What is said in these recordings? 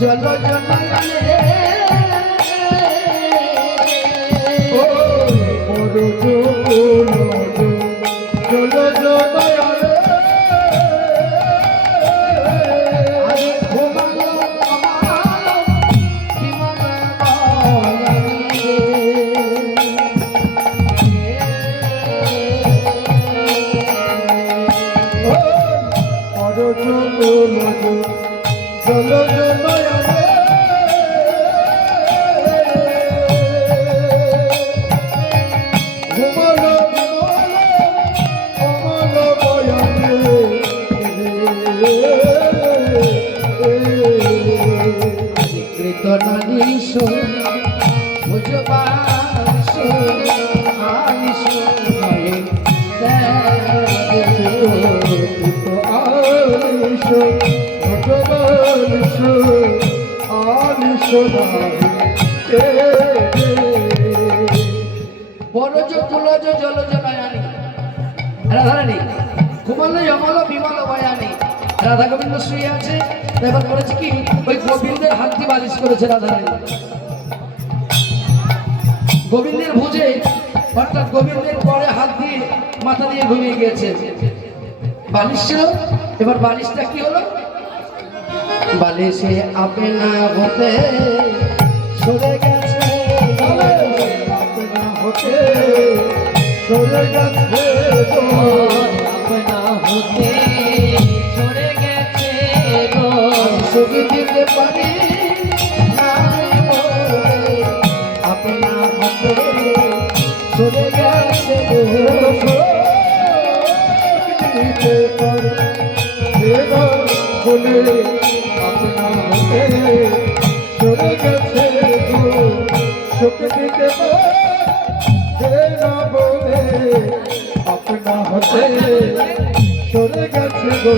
জল জনয়নে বরজ কুলজ জলজ নয়নি রাধারানী কুমল যমল বিমল বয়ানি রাধা গোবিন্দ শুয়ে আছে। এবার করেছে কি ওই গোবিন্দের হাত দিয়ে বালিশ করেছে রাধারানী। গোবিন্দের ভুজে অর্থাৎ গোবিন্দের পরে হাত দিয়ে মাথা দিয়ে ঘুমিয়ে গিয়েছে। বালিশ ছিল, এবার বালিশটা কি হলো? বালিশে আপে না হতে সরে গেছে, আপনা হতে সরে গেছে, আপনা হতে সরে গেছে গো। সুখী দিতে পারি আপনা হতে সরে গেছে গো। বলে আপনা হতে সরে গেছে গো। সুখ দিতে না বলে আপনা হতে সরে গেছে গো।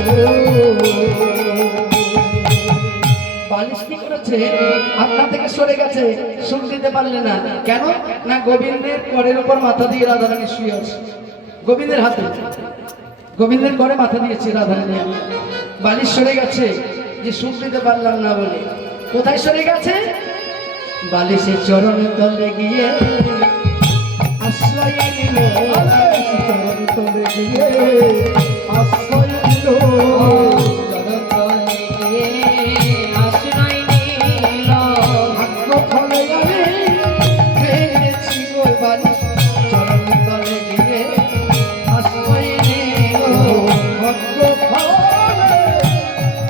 বালিশ কি করেছে? আপনা থেকে সরে গেছে, সুখ দিতে পারলে না। কেন না? গোবিন্দের করের উপর মাথা দিয়ে রাধারানী শুয়ে আছে। গোবিন্দের হাতে, গোবিন্দের করে মাথা দিয়েছে রাধারানী। বালিশ সরে গেছে যে সুখ দিতে পারলাম না বলে। কোথায় সরে গেছে? বালিশের চরণ তলে গিয়ে আশ্রয় নিল, চরণ তলে গিয়ে আশ্রয় নিল, চরণ তলে গিয়ে আশ্রয় নিল। ভাগ্য ফলে আমি পেয়েছি গো বালিশ, চরণ তলে গিয়ে আশ্রয় নিল। ভাগ্য ফলে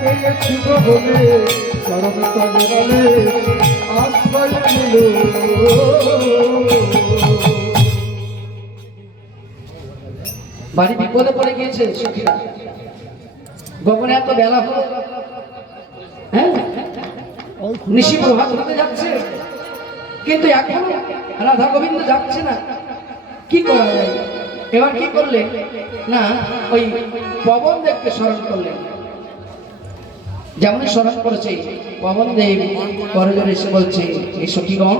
পেয়েছি গো বলে চরণ তলে বলে আশ্রয় নিল। বাড়ি বিপদে পড়ে গিয়েছে সখীরা। গগনে এত বেলা হলো, হ্যাঁ নিশি প্রভাত হতে যাচ্ছে, কিন্তু এখন রাধা গোবিন্দ যাচ্ছে না। কি করা যায়? এবার কি করলেন না, ওই পবন দেবকে স্মরণ করলেন। যেমন স্মরণ করেছে পবন দেব করজোরে এসে বলছে, এই সখীগণ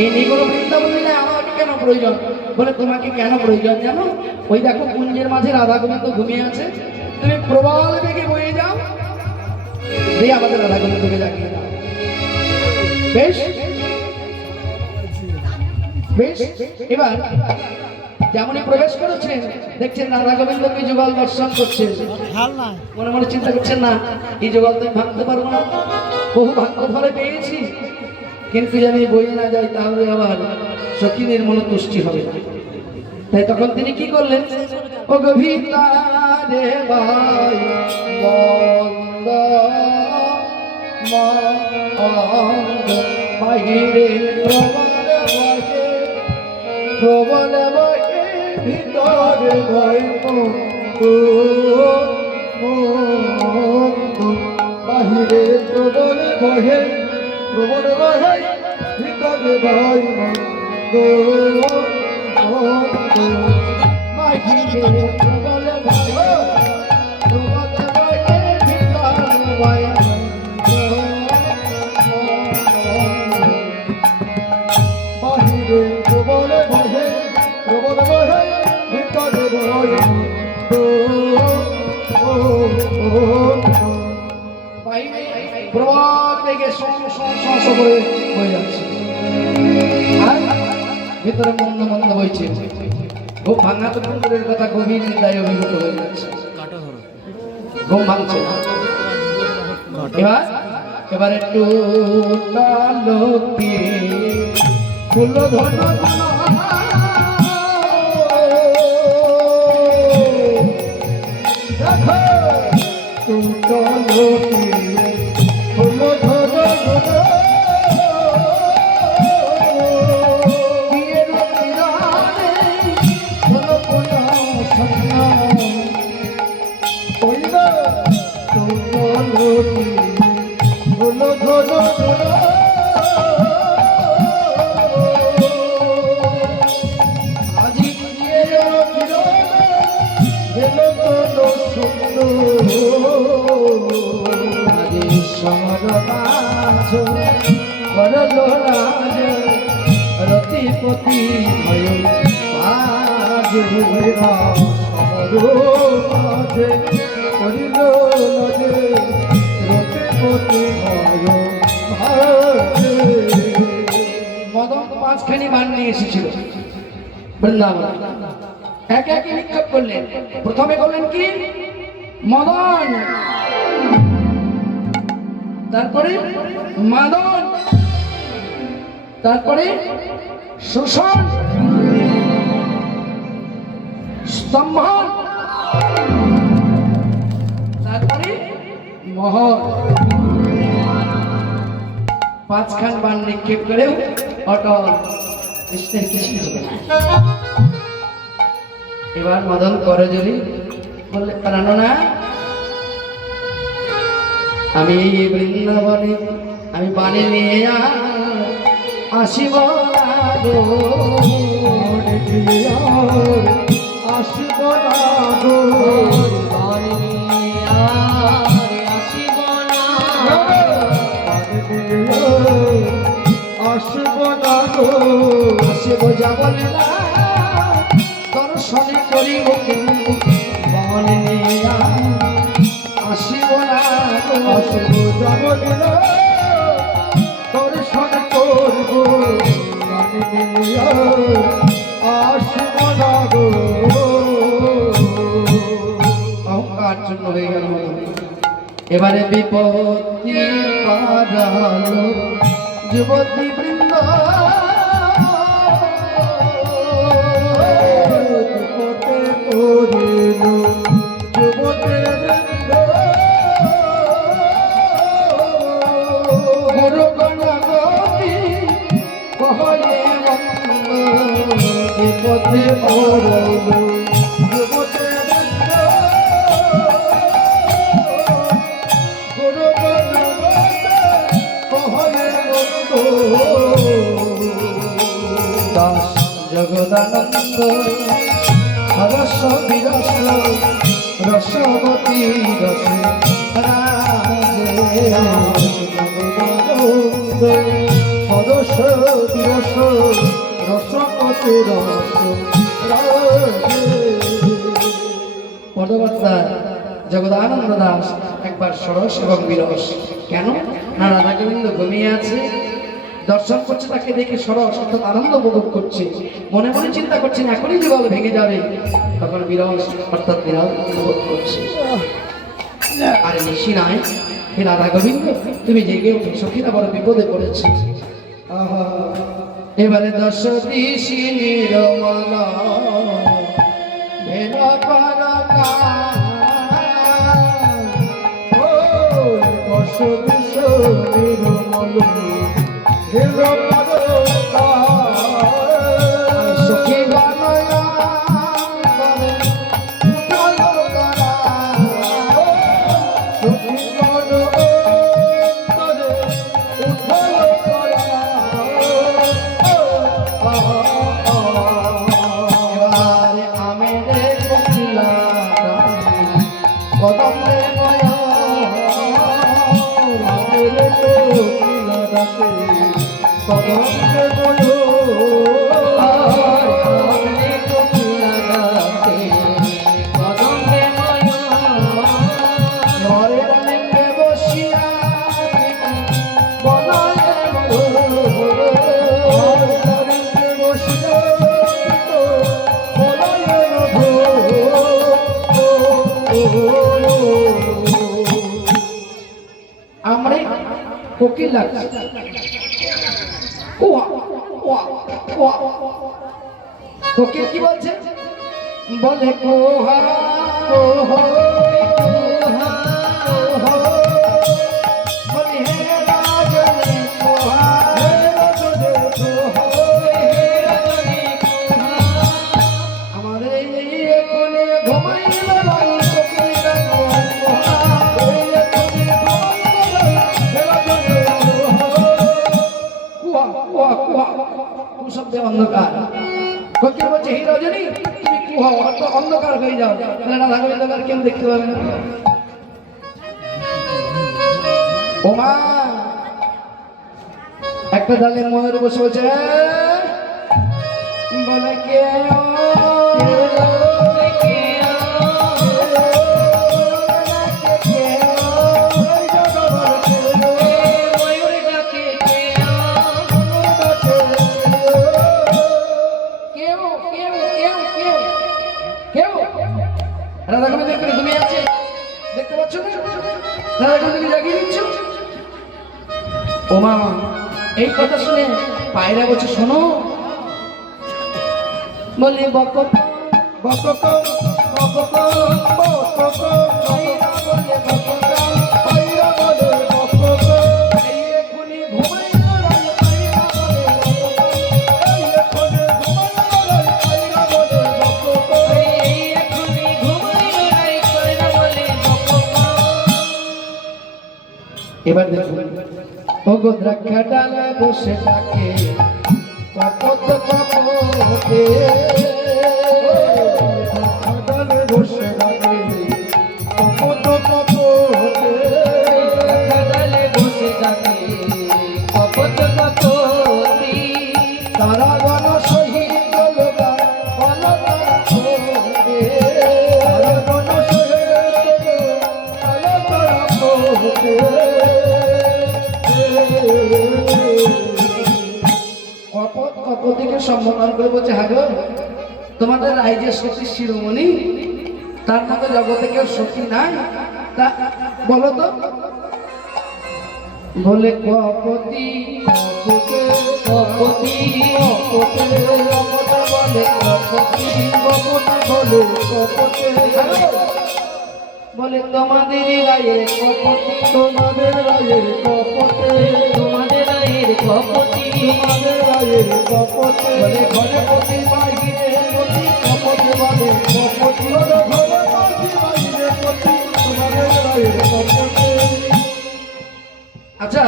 এই নিগড় বৃন্দাবনে আমাকে কেন প্রয়োজন? বলে তোমাকে কেন প্রয়োজন জানো? ওই দেখো কুঞ্জের মাঝে রাধা গোবিন্দ ঘুমিয়ে আছে, তুমি প্রবল বেগে বয়ে যাও, দিয়ে আমাদের রাধা গোবিন্দকে জাগিয়ে দাও। বেশ বেশ। এবার যেমনই প্রবেশ করেছেন দেখছেন রাধা গোবিন্দকে যুগল দর্শন করছেন। মনে মনে চিন্তা করছেন, না এই যুগল তো ভাঙতে পারবো না, বহু ভাগ্য ফলে পেয়েছি, কিন্তু জানি বয়ে না যায় তাহলে আবার সখীদের মনে তুষ্টি হবে না। তাই তখন তিনি কি করলেন? ও গভীরে ভাই মন্দ বাহিরে প্রবল বহে ভিতরে ভয় বাহিরে প্রবল বহে ভিতরে ভয় বাহিরে প্রবল বহে ভিতরে ভয় প্রবল বেগে করে বয়ে যাচ্ছে, আর ভিতরে মন্দ মন্দ বইছে। ঘুম ভাঙা তো পুকুরের কথা গভীর নিদ্রায় অভিভূত হয়ে যাচ্ছে, ঘুম ভাঙছে না। এবার একটু ফুল ধন রতিপতি মদন পাঁচখানি মান নিয়ে এসেছিল বৃন্দাবন, একে একে নিক্ষেপ করলেন। প্রথমে করলেন কি মদন, তারপরে মাদন, তারপরে শোষণ, স্তম্ভন, তারপরে মোহর। পাঁচখান বান নিক্ষেপ করেও অটল, কৃষ্ণের কিছুই হবে না। এবার মদন করজোড়ে বললে, প্রাণ না, আমি বৃন্দাবনে আমি বাণী নিয়ে আসিব আসিব আসিব যাব না দর্শনে করিব বাণী নিয়ে আসিব না আসিব যাব না দর্শন করব আসিব না গো। অহংকার জন্য হয়ে গেল। এবারে বিপত্তি পারালো যুবতী বৃন্দ, দাস জগদানন্দ রস বিরস রসবতী রস সরস বিরস রসপতি রস পদবর্তা জগদানন্দ দাস একবার সরস এবং বিরস। কেন না, রাধা গোবিন্দ ঘুমিয়ে আছে, দর্শন করছে, তাকে দেখে সরস অর্থাৎ আনন্দ উপভোগ করছে, মনে মনে চিন্তা করছেন এখনই যে বল ভেঙে যাবে, তখন বিরস অর্থাৎ বিরল উপভোগ করছে। আরে নিশি নাই, হে রাধা গোবিন্দ তুমি জেগে উঠে, সখীরা বড় বিপদে পড়েছে। এবারে দশ দিশি নিরমলা ভেল পারকা, দশ দিশ নিরমলা ভেল পারকা, সখী বানয়া কোকিল লাগছে ওয়া ওয়া ওয়া কোকিল কি বলছে বলে কোহা কোহা অন্ধকার কোকিল বলছে হে রজনী তুমি কি হও অত অন্ধকার হয়ে যাও তাহলে রাধা গোবিন্দকে কেউ দেখতে পাবে না ও মা একটা ডালে ময়ূর বসে বলছে বলে কে রাধা গোবিন্দ করে ঘুমিয়ে আছে দেখতে পাচ্ছ না রাধা গোবিন্দকে জাগিয়ে দিচ্ছ ও মা এই কথা শুনে পায়রা বলছে শোনো বলি বক বক বক বক এবার দেখুন ওগো দ্রাক্ষা ডালে বসে থাকে কপত কপতে ডালে বসে থাকে কপত কপতে ডালে বসে থাকে কপত কপতে তারা গণ শহীদ লোকা বলতা ছোটে তারা গণ শহীদ বলতা ছোটে কপতিকে সম্বোধন করে বলছে হ্যাঁ গো তোমাদের রাজ্যের সতী শিরোমণি তার মতো জগতে কেউ সতী নাই তা বলো তো বলে কপতি কপতে কপতি কপতে কপতে বলে কপতি কপতে বলে কপতে বলে তোমাদের রায়ের কপতি তোমাদের রায়ের কপতে তোমাদের রায়ের কপতি তোমাদের রায়ের কপতে বলে ঘরে পতি বাহিরে পতি কপতে বলে কপতি ঘরে পতি বাহিরে পতি তোমাদের রায়ের কপতে আচ্ছা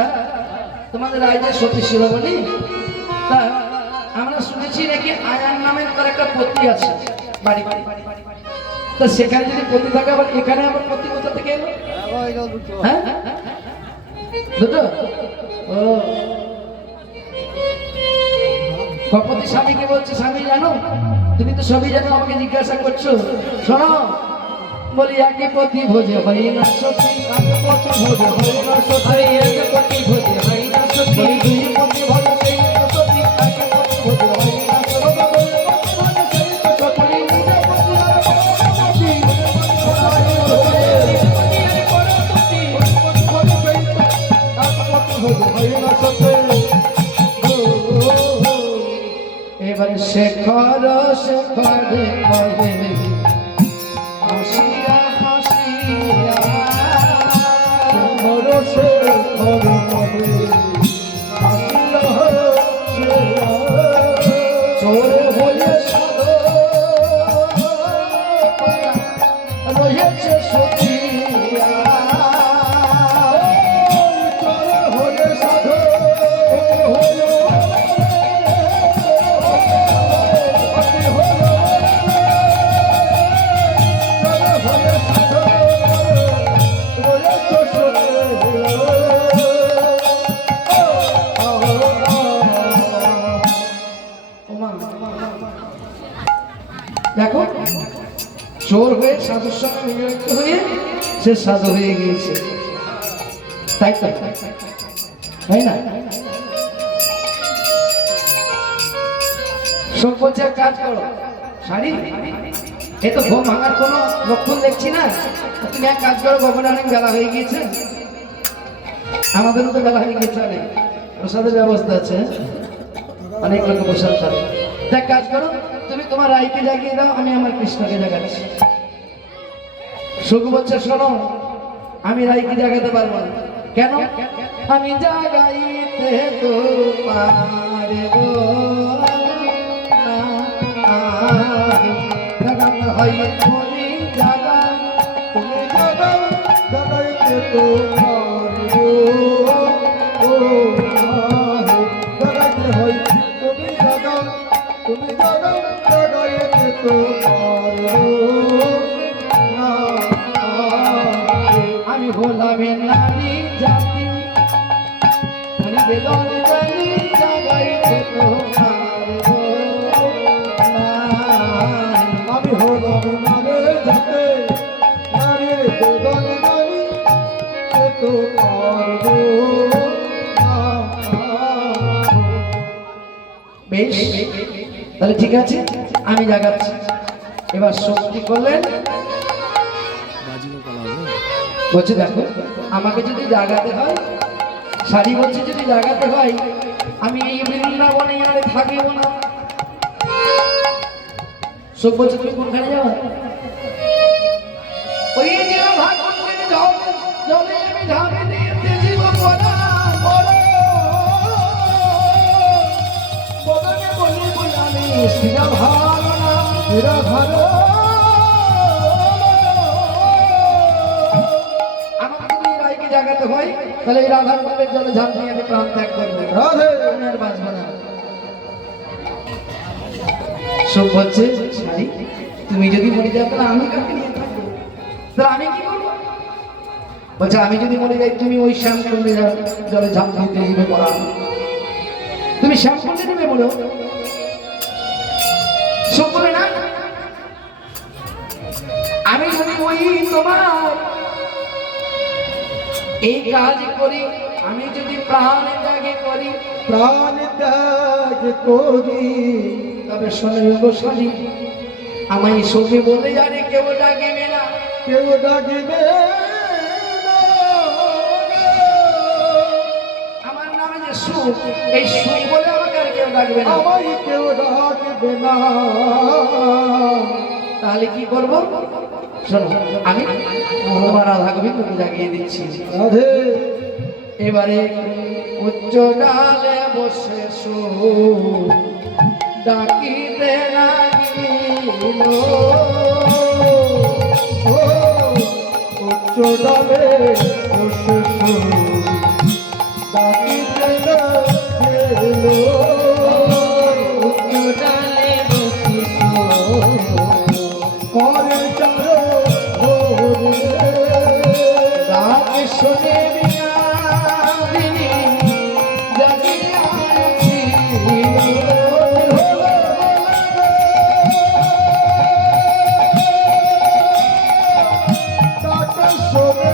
তোমাদের রাজ্যের সতী শিরোমণি তা আমরা শুনেছি নাকি আয়ার নামের তার একটা পতি আছে বাড়ি বাড়ি তা সেখানে যদি পতি থাকে আবার এখানে আবার পতি কোথা থেকে এলো হ্যাঁ দুটো ও কপতি স্বামীকে বলছে স্বামী জানো তুমি তো সবই জানো আমাকে জিজ্ঞাসা করছো শোনো বলি একে পতি ভোজে হয় না সতী একে পতি ভোজে হয় না সতী একে পতি ভোজে হয় না সতী দুই পতি ভোজে সেই না সতী একে পতি ভোজে হয় না এবার শেখর শেখরে কহে হাসিয়া হাসিয়া শেখর শেখর কহে হাসিয়া চোর হয়ে সাধ রয়েছে সখিয়া দেখো চোর হয়ে সাধুর সঙ্গে বিরক্ত হয়ে সে সাধু হয়ে গিয়েছে তাই তো তাই না সব বলছে কাজ করো শাড়ি এ তো ঘুম ভাঙার কোনো লক্ষণ দেখছি না তুমি এক কাজ করো ভগবান অনেক বেলা হয়ে গিয়েছে আমাদের তো বেলা হয়ে গেছে, অনেক প্রসাদের ব্যবস্থা আছে, অনেক লোক প্রসাদ খাবে। দেখ কাজ করো, তুমি তোমার রাইকে জাগিয়ে দাও, আমি আমার কৃষ্ণকে জাগাচ্ছি। সুখ বলছে শোনো, আমি রাইকে জাগাতে পারবো না। কেন? আমি জাগাইতে তো পারবো না, জাগাতে হয় তুমি জাগাও, তুমি জাগাও, জাগাইতে তো পারবো না, জাগাইতে হয় তুমি জাগাও, তুমি জাগাও, জাগাইতে তো পারবো না। আমি হলাম নারী জাতি, আমি বেদন জানি, জাগাইতে তো পারবো না। আমি হলাম নারী জাতি, নারীর বেদন জানি, তো পারবো না। বেশ, তাহলে ঠিক আছে, আমি জাগাচ্ছি। এবার শক্তি করলেন, বলছে দেখো আমাকে যদি জাগাতে হয়, শাড়ি বলছে যদি জাগাতে হয়, আমি এই বৃন্দাবনে আর থাকিব না। সব বলছে তুমি কোনখানে যাও? ওই যে ভাগ করে জলে আমি ঝাঁপে দিয়েছে জীবন বলা বদনে বলি বলামি স্থিরা ভালো না, স্থিরা ভালো। জাগাতে হয় তাহলে এই রাধার কুণ্ডের জলে ঝাঁপ দিয়ে আমি প্রাণ ত্যাগ করবো, রাধে আমি আর বাঁচবো না। সব বলছে শাড়ি তুমি যদি মরে যাও তাহলে আমি কাকে নিয়ে থাকবো, তাহলে আমি কি করবো? বলছে আমি যদি মরে যাই তুমি ওই শ্যামকুণ্ডে জলে ঝাঁপ দিতে দিবে পড়া, তুমি শ্যামকুণ্ডে নেবে বলো। সব বলে না, আমি যদি ওই তোমার এই কাজ করি, আমি যদি প্রাণ ত্যাগে করি, প্রাণ ত্যাগ করি, তবে শোনো গোস্বামী, আমায় সখী বলে জানে কেউ ডাকিবে না, কেউ ডাকিবে না। আমার নামে যে সুখ, এই সুখ বলে আমাকে আর কেউ ডাকবে না, আমায় কেউ ডাকবে না। তাহলে কি করবো? শোনো, আমি তোমার রাধা গোবিন্দকে জাগিয়ে দিচ্ছি। এবারে উচ্চ ডালে বসে ডাকিতে লাগিল, উচ্চ ডালে বসে ডাকিতে লাগিল, উচ্চ ডালে বসে করে চলো ডাক শুনে বিনোদিনী জাগিয়া ছিল, ডাক শুনে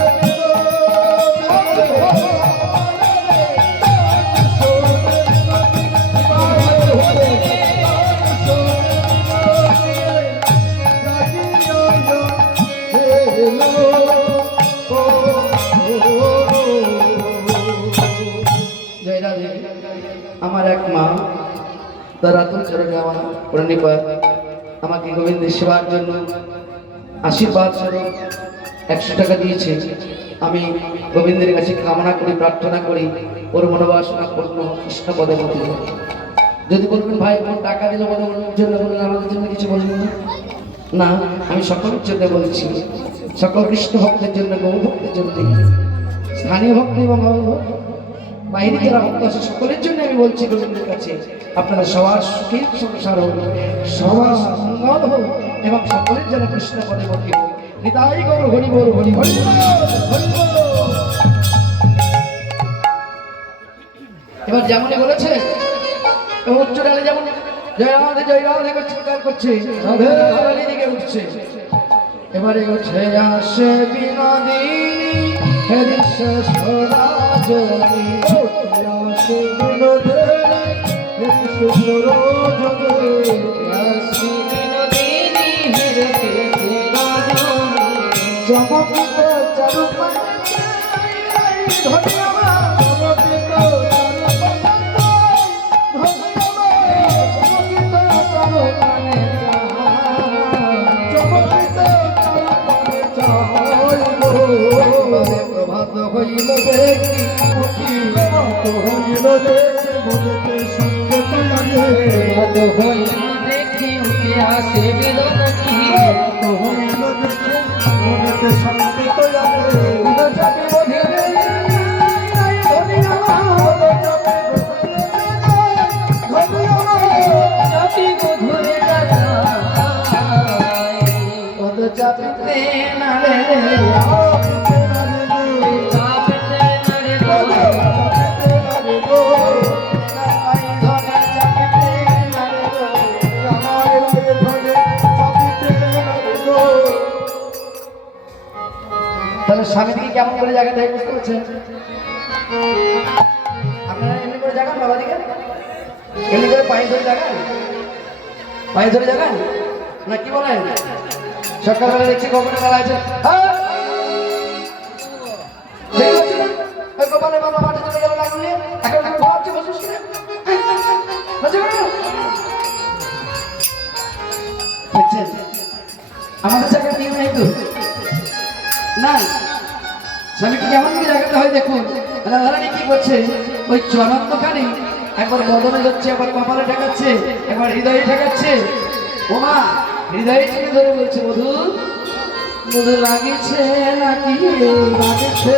আমার এক মা তারা তো চলে যাওয়া পূর্ণিমা আমাকে গোবিন্দের সেবার জন্য আশীর্বাদ স্বরূপ 100 টাকা দিয়েছে। আমি গোবিন্দের কাছে কামনা করি, প্রার্থনা করি ওর মনোবাসনা পূর্ণ কৃষ্ণ পদে মতে। যদি বলবেন ভাই কোন টাকা দিল বলে জন্য বললেন, আমাদের জন্য কিছু বলবেন না, না আমি সকলের জন্য বলছি, সকল কৃষ্ণ ভক্তের জন্য, গৌর ভক্তের জন্য, স্থানীয় ভক্ত এবং বাইরে যারা ভক্ত আছে সকলের জন্য আমি বলছি গোবিন্দের কাছে আপনারা সবার সুখের সংসার হোক, সবার মঙ্গল হোক এবং সকলের যেন কৃষ্ণ পদে মতি হোক। নিতাই গৌর হরি বল, হরি হরি হরি। এবার যেমনই বলেছে উচ্চ ডালে যেমন জয় রাধে করছে, চিৎকার করছে, রাধে রাধে দিকে উঠছে। এবারে উঠে আসে বিনোদিনী হরি সরাজনী, আসে বিনোদিনী হরি সরাজনী, আসে বিনোদিনী হরি সরাজনী, চমকিত চারুপাশে ধরে আমার দেখি মত হইল দেখে বলতে শুনতে লাগে মত হইল দেখি উঠে আসে বেদন কি মত হইল দেখে বলতে শুনতে লাগে যাকে বোঝে চাপিতে না রে চাপিতে না রে তাহলে স্বামীদিকে কেমন করে জায়গা দেয় বুঝতে পারছেন? আপনারা এমনি করে জাগান বাবাদিকে, এমনি করে পায়ে ধরে জাগান, পায়ে ধরে জাগান না কি বলেন? সকালবেলা দেখছি কখনো বেলা আছে কপালে বাবা মাঠে চলে গেল লাগুন নিয়ে এখন এখন ভাবছি বসিস কিনা দেখছেন আমাদের জায়গায় নিয়ে নাই তো না স্বামীকে কেমন কি জায়গাতে হয় দেখুন। রাধারানী কি করছে ওই চরণখানি একবার বদনে যাচ্ছে, একবার কপালে ঠেকাচ্ছে, একবার হৃদয়ে ঠেকাচ্ছে। ওমা হৃদয়ে ঠেকে ধরে বলছে মধু মধু লাগিছে নাকি লাগিছে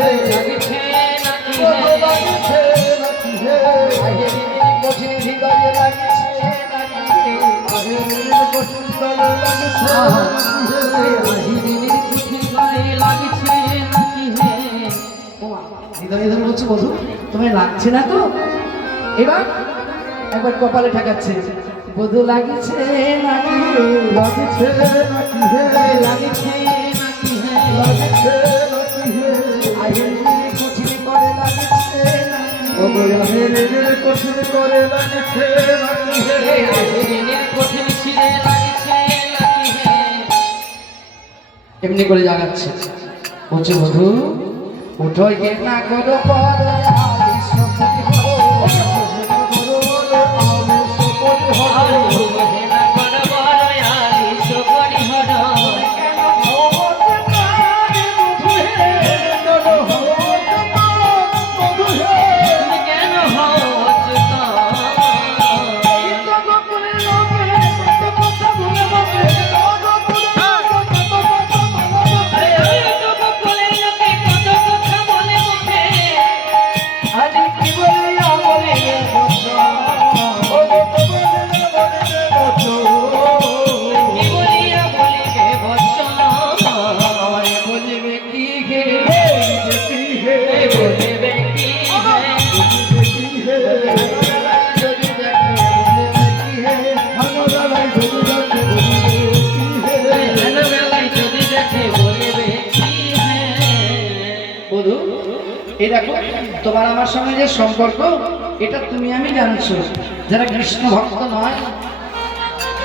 লাগিছে কঠিন হৃদয়ে লাগিছে হৃদয়ে ধরে বলছে মধু তোমায় লাগছে না তো? এবার একবার কপালে ঠেকাচ্ছে বধু লাগিছে নাকি লাগিছে নাকি হে লাগিছে নাকি লাগিছে নাকি হে আইয়ের কঠিন করে লাগিছে নাকি অবহেলের কঠিন করে লাগিছে নাকি হে আইয়ের কঠিন শিরে লাগিছে নাকি হে এমনি করে জাগাচ্ছে বলছে বধু উঠো গে না করো পর এই দেখো তোমার আমার সঙ্গে যে সম্পর্ক এটা তুমি আমি জানছো, যারা কৃষ্ণ ভক্ত নয়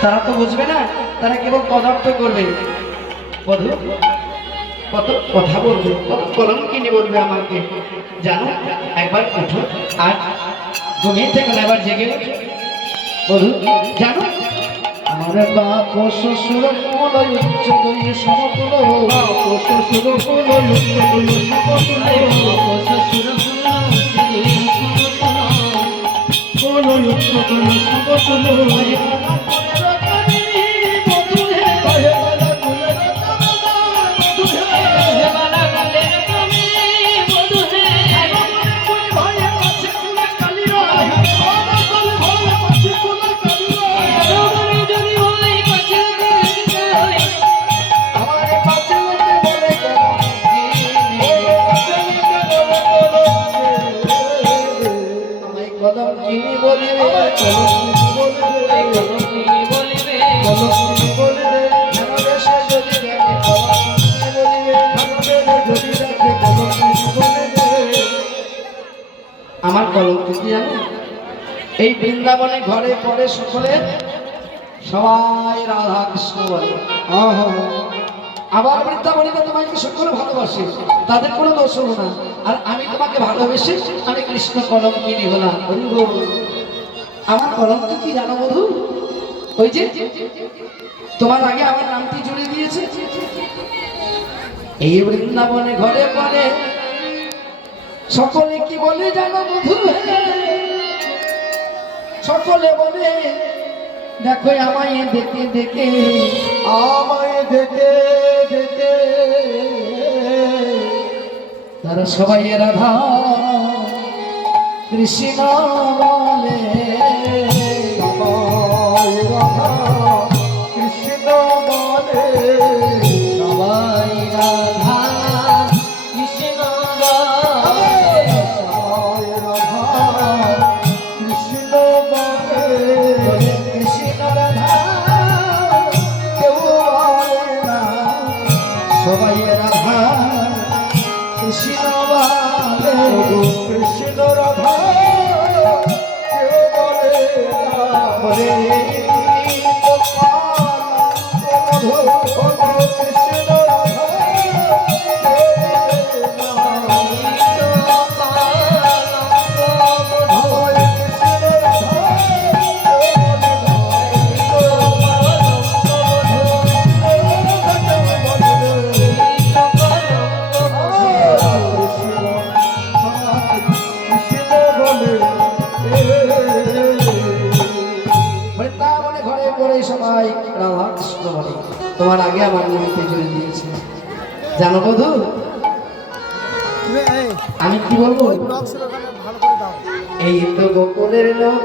তারা তো বুঝবে না, তারা কেবল পদার্থ করবে, বধু কত কথা বলবে, কত কলঙ্কিনী বলবে আমাকে। জানো একবার উঠো আর ঘুমিয়ে থেকে এবার জেগে ওঠো বধু। জানো আমার বাপ শ্বশুর কোন উচ্চ দই সমতুল, শ্বশুর কোন উচ্চ দই সমতুল, কোন উচ্চ দই সমতুল কলঙ্কিনী বলিবে, কলঙ্কিনী বলিবে, কলঙ্কিনী বলিবে, ভালোবেসে যদি দেখে কলঙ্কিনী বলিবে, ভালোবেসে যদি দেখে কলঙ্কিনী বলিবে। আমার কলঙ্ক কি জানো? এই বৃন্দাবনে ঘরে পরে সকলে সবাই রাধা কৃষ্ণ বলে, আবার বৃন্দাবনীতে তোমাকে সকলে ভালোবাসে, তাদের কোনো দোষ হলো না। আর আমি তোমাকে ভালোবেসে আমি কৃষ্ণ কলঙ্কিনী হলাম। আমার কলঙ্ক কি জানো বধু? ওই যে তোমার আগে আমার নামটি জুড়ে দিয়েছে, এই বৃন্দাবনে ঘরে পরে সকলে কি বলে জানো বধূ হে? সকলে বলে দেখো আমায় দেখে দেখে, আমায় দেখে দেখে তারা সবাই রাধা কৃষ্ণ বলে। সবাই রাধা কৃষ্ণ বলে, সবাই রাধা কৃষ্ণ বলে। সবাই রাধা কৃষ্ণ বলে, কৃষ্ণ রাধা কেউ বলে না, সবাই রাধা কৃষ্ণ বলে। কৃষ্ণ রাধা কেউ বলে না, বলে কৃষ্ণ রাধা কেউ বলে না। বৃন্দাবনে ঘরে পড়ে সবাই রাধা কৃষ্ণ বলে। তোমার আগে আমার নিমিত্তে জুড়ে দিয়েছে জানো বধূ, আমি কি বলবো? এই তো গোকুলের লোক